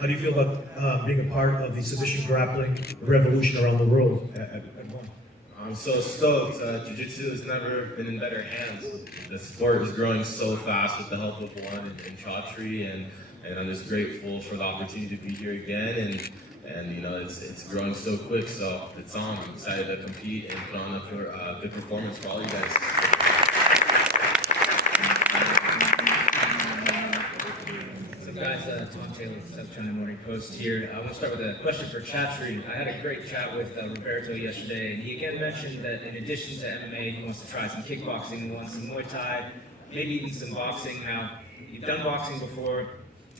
how do you feel about being a part of the submission grappling revolution around the world at one? I'm so stoked. Jiu-Jitsu has never been in better hands. The sport is growing so fast with the help of One and Chaudhry, and I'm just grateful for the opportunity to be here again. And you know, it's growing so quick. So it's on. I'm excited to compete and put on a good performance for all you guys. Guys, Tom Taylor, South China Morning Post here. I want to start with a question for Chaudhry. I had a great chat with Roberto yesterday, and he again mentioned that in addition to MMA, he wants to try some kickboxing, he wants some Muay Thai, maybe even some boxing. Now, you've done boxing before.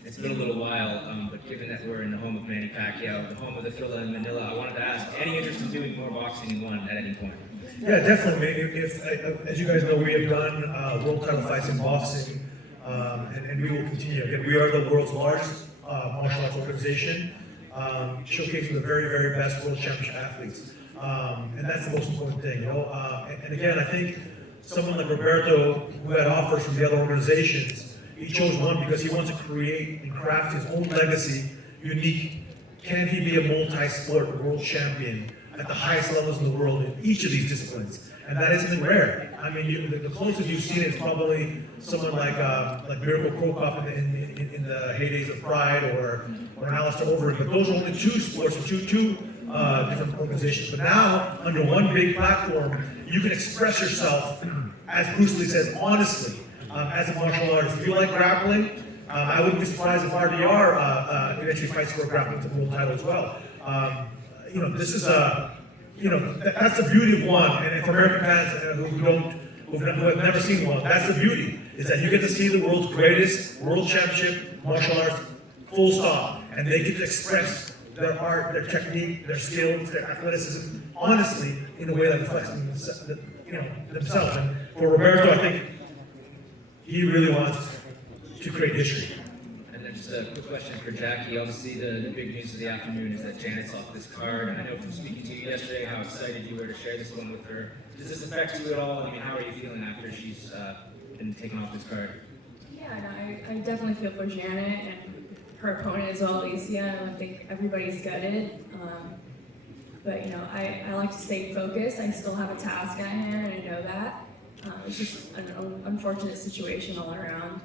It's been a little while, but given that we're in the home of Manny Pacquiao, the home of the Thrilla in Manila, I wanted to ask, any interest in doing more boxing in One at any point? Yeah, definitely. If as you guys know, we have done world title fights in boxing. And we will continue. Again, we are the world's largest martial arts organization, showcasing the very, very best world championship athletes. And that's the most important thing, you know. And again, I think someone like Roberto, who had offers from the other organizations, he chose One because he wants to create and craft his own legacy, unique. Can he be a multi-sport world champion at the highest levels in the world in each of these disciplines? And that is something rare. I mean, the closest you've seen it is probably someone like Miracle Krokop in the heydays of Pride, or an Alistair Overeem. But those are only two sports from two different organizations. But now, under one big platform, you can express yourself, as Bruce Lee says, honestly, as a martial artist. If you like grappling, I wouldn't be surprised if RDR eventually fights for a grappling world title as well. You know, this is a that's the beauty of One, and for American fans who have never seen One, that's the beauty, is that you get to see the world's greatest world championship martial arts, full stop, and they get to express their art, their technique, their skills, their athleticism, honestly, in a way that reflects themselves. And for Roberto, I think he really wants to create history. Just a quick question for Jackie. Obviously, the big news of the afternoon is that Janet's off this card. I know from speaking to you yesterday how excited you were to share this one with her. Does this affect you at all? I mean, how are you feeling after she's been taken off this card? Yeah, no, I definitely feel for Janet, and her opponent is Alicia, and I think everybody's gutted. But you know, I like to stay focused. I still have a task at hand, and I know that. It's just an unfortunate situation all around.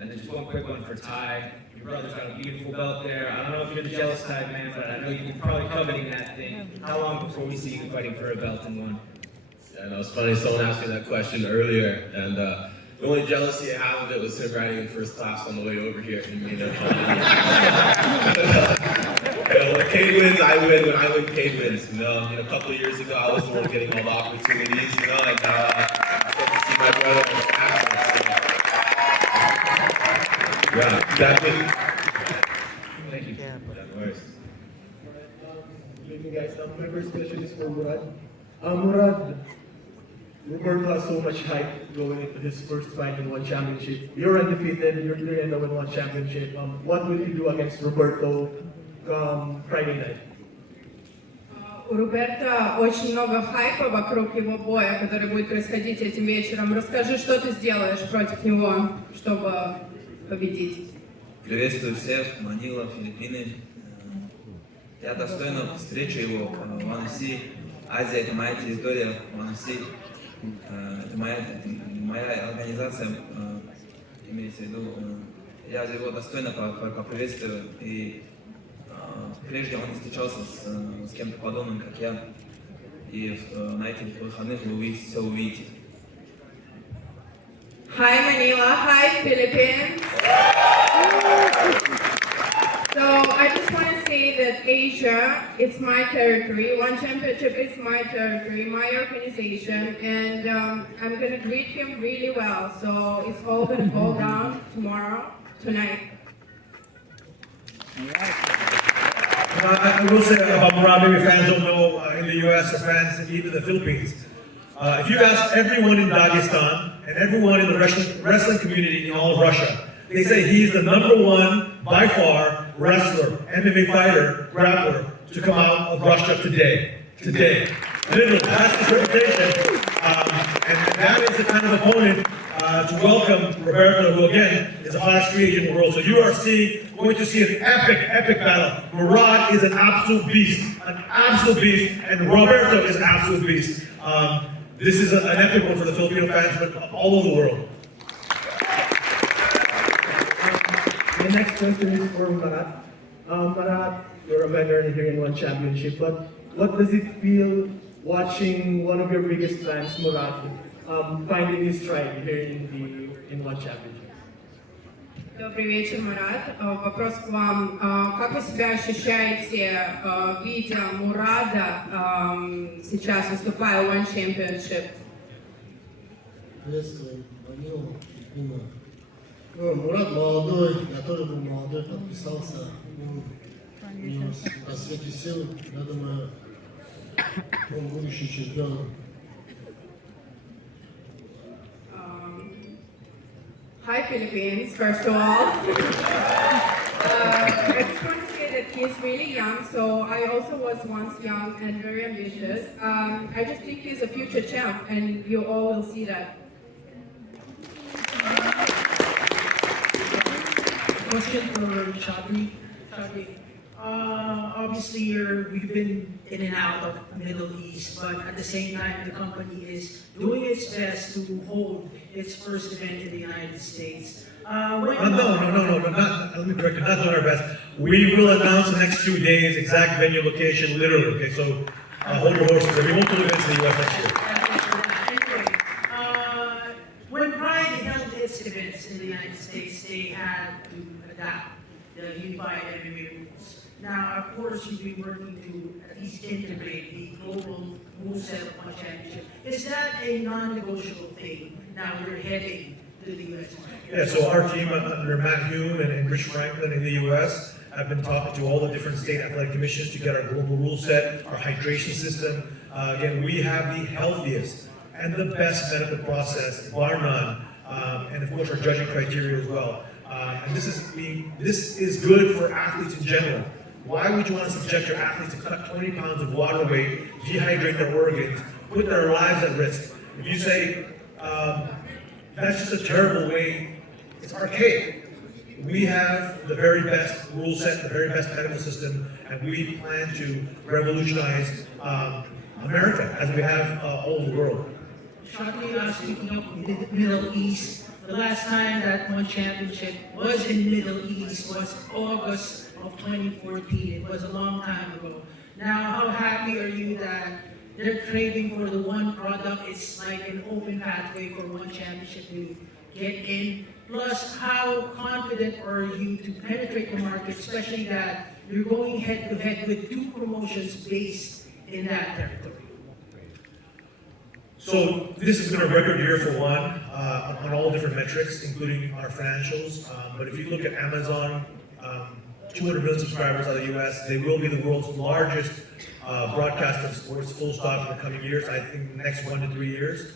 And then just one quick one for Ty. Your brother's got a beautiful belt there. I don't know if you're the jealous type, man, but I know you're probably coveting that thing. How long before we see you fighting for a belt in One? Yeah, no, it's funny. Someone asked me that question earlier, and the only jealousy I have of it was him riding in first class on the way over here. And me, when Cade wins, I win. When I win, Cade wins. You know, a couple of years ago, I was the one getting all the opportunities. You know, and now I get to see my brother on his action. Yeah, exactly. Thank you. Good evening, guys. My first question is for Murad. Murad, Roberto has so much hype going into his first fight in One Championship. You're undefeated, you're 3-0 in One Championship. What will you do against Roberto Friday night? У Роберта очень много хайпа вокруг его боя, который будет происходить этим вечером. Расскажи, что ты сделаешь против него, чтобы победить. Приветствую всех, Манила, Филиппины. Я достойно встречу его в One. Азия — это моя территория, One. Это моя организация, имеется в виду. Я его достойно поприветствую. И прежде он не встречался с кем-то подобным, как я. И на этих выходных вы все увидите. Hi Manila, hi Philippines. So I just want to say that Asia, it's my territory. One Championship is my territory, my organization, and I'm going to greet him really well. So it's all going to go down tonight. I will say about Murad, maybe fans don't know in the US or fans even the Philippines. If you ask everyone in Dagestan and everyone in the wrestling community in all of Russia, they say he's the #1 by far wrestler, MMA fighter, grappler to come out of Russia today. Literally, that's his reputation. And that is the kind of opponent to welcome Roberto, who again is the hottest free agent in the world. So you are going to see an epic battle. Murad is an absolute beast, and Roberto is an absolute beast. This is an epic one for the Filipino fans, but all over the world. The next question is for Marat. Marat, you're a veteran here in One Championship, but what does it feel watching one of your biggest fans, Marat, finding his stride here in One Championship? Добрый вечер, Мурат. Вопрос к вам. Как вы себя ощущаете, видя Мурада сейчас выступая в One Championship? Приветствую, Манила, Филиппина. Ну, Мурат молодой, я тоже был молодой, подписался. Ну, у него в рассвете сил, я думаю, он будущий чемпион. Hi Philippines, first of all. I just want to say that he is really young, so I also was once young and very ambitious. I just think he's a future champ, and you all will see that. Question for Shadri. Obviously, we've been in and out of Middle East, but at the same time, the company is doing its best to hold its first event in the United States. No, not, let me correct you, not doing our best. We will announce the next 2 days exact venue location, literally, okay? So hold your horses. We won't do events in the US next year. Anyway, when Pride held its events in the United States, they had to adapt the unified MMA rules. Now, of course, you've been working to at least integrate the global rule set of One Championship. Is that a non-negotiable thing now you're heading to the US market? Yeah, so our team under Matt Hume and Rich Franklin in the US have been talking to all the different state athletic commissions to get our global rule set, our hydration system. Again, we have the healthiest and the best medical process, bar none, and of course our judging criteria as well. And this is good for athletes in general. Why would you want to subject your athletes to cut 20 pounds of water weight, dehydrate their organs, put their lives at risk? If you say, that's just a terrible way, it's archaic. We have the very best rule set, the very best medical system, and we plan to revolutionize America as we have all over the world. Shortly speaking of Middle East, the last time that One Championship was in Middle East was August of 2014. It was a long time ago. Now, how happy are you that they're craving for the one product? It's like an open pathway for One Championship to get in. Plus, how confident are you to penetrate the market, especially that you're going head to head with two promotions based in that territory? So this has been a record year for one, on all different metrics, including our financials. But if you look at Amazon, 200 million subscribers out of the US, they will be the world's largest broadcaster of sports, full stop, in the coming years, I think the next 1 to 3 years.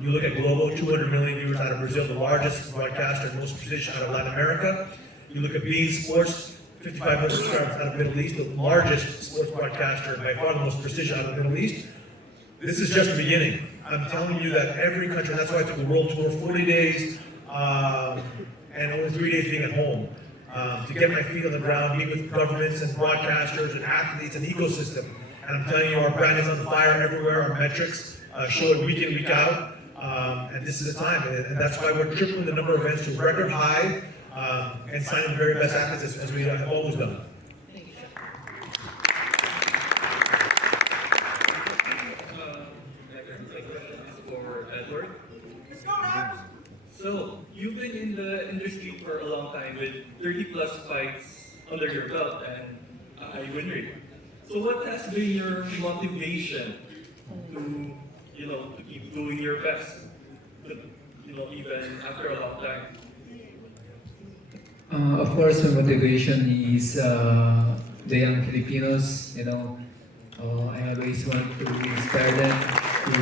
You look at Globo, 200 million viewers out of Brazil, the largest broadcaster and most precision out of Latin America. You look at beIN Sports, 55 million subscribers out of the Middle East, the largest sports broadcaster, by far the most precision out of the Middle East. This is just the beginning. I'm telling you that every country, that's why I took a world tour, 40 days, and only 3 days being at home, to get my feet on the ground, meet with governments and broadcasters and athletes and ecosystem. And I'm telling you, our brand is on fire everywhere, our metrics show it week in, week out, and this is the time. And that's why we're tripling the number of events to record high, and signing the very best athletes as we have always done. So, you've been in the industry for a long time with 30 plus fights under your belt and a high win rate. So what has been your motivation to, to keep doing your best, even after a long time? Of course, my motivation is the young Filipinos. I always want to inspire them to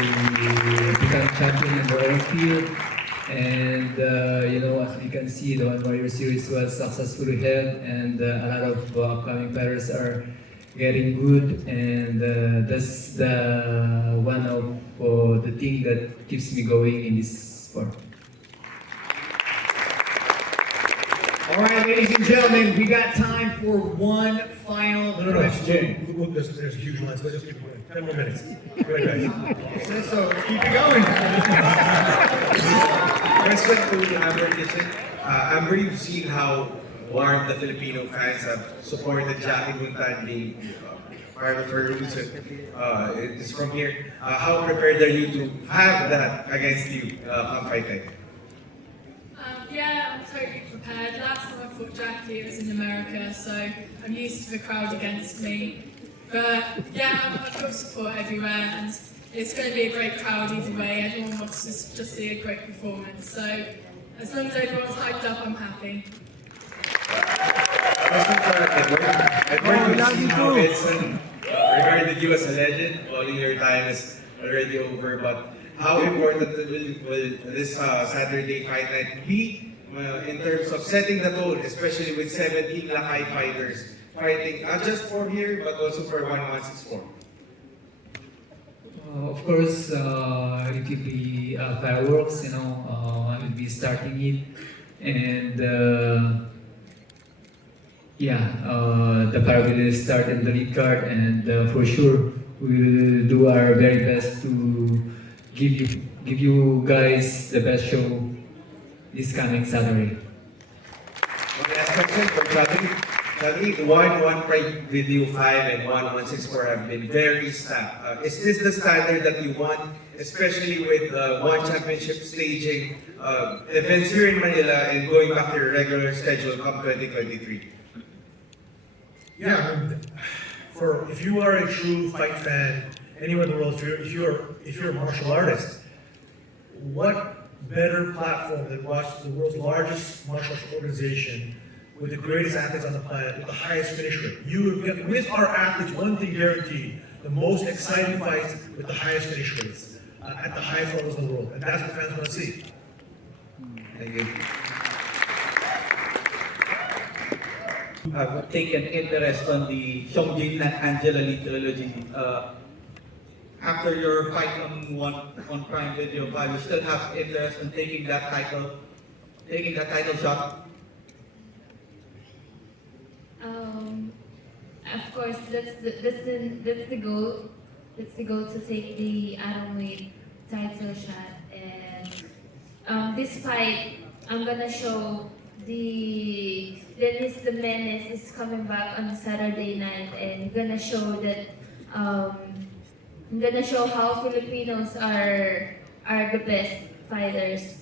become champion in their own field. And as we can see, the One Warrior Series was successfully held, and a lot of upcoming fighters are getting good, and that's the one of the thing that keeps me going in this sport. All right, ladies and gentlemen, we got time for one final No, question. there's a huge line, so let's just keep going. 10 more minutes. Go ahead, guys. So let's keep it going. Question to Amber Kitchen. Amber, you've seen how warm the Filipino fans have supported Jackie Buntan being part of her roots. It's from here. How prepared are you to have that against you come fight night? Yeah, I'm totally prepared. Last time I fought Jackie, it was in America, so I'm used to the crowd against me. But yeah, I've got support everywhere, and it's going to be a great crowd either way. Everyone wants to just see a great performance. So as long as everyone's hyped up, I'm happy. Question for Edward. Edward, you've seen how Vincent regarded you as a legend. All your time is already over, but how important will this Saturday fight night be in terms of setting the tone, especially with 17 Lakay fighters fighting not just for here, but also for 1164? Of course, it will be fireworks, I will be starting it. And the fire will start in the lead card, and for sure, we will do our very best to give you guys the best show this coming Saturday. Okay, last question for Chadri. Chadri, 1-1 Pride Video 5 and 1164 have been very stacked. Is this the standard that you want, especially with one championship staging events here in Manila and going back to your regular schedule come 2023? Yeah, if you are a true fight fan anywhere in the world, if you're a martial artist, what better platform than watch the world's largest martial arts organization with the greatest athletes on the planet, with the highest finish rate? You get with our athletes one thing guaranteed: the most exciting fights with the highest finish rates at the highest levels in the world, and that's what fans want to see. Thank you. Have taken interest on the Songjin and Angela Lee trilogy. After your fight on Prime Video 5, you still have interest in taking that title shot? Of course, that's the goal. That's the goal, to take the atomweight title shot. And this fight, I'm gonna show Dennis the Menace is coming back on Saturday night, and gonna show that I'm gonna show how Filipinos are the best fighters.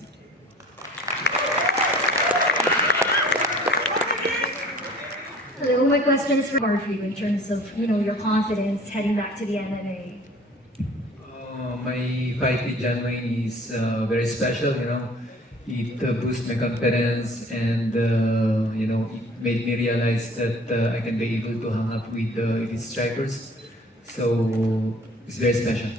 Hello, my question is for you in terms of your confidence heading back to the MMA. My fight with John Wayne is very special, It boosts my confidence, and it made me realize that I can be able to hang up with elite strikers. So it's very special.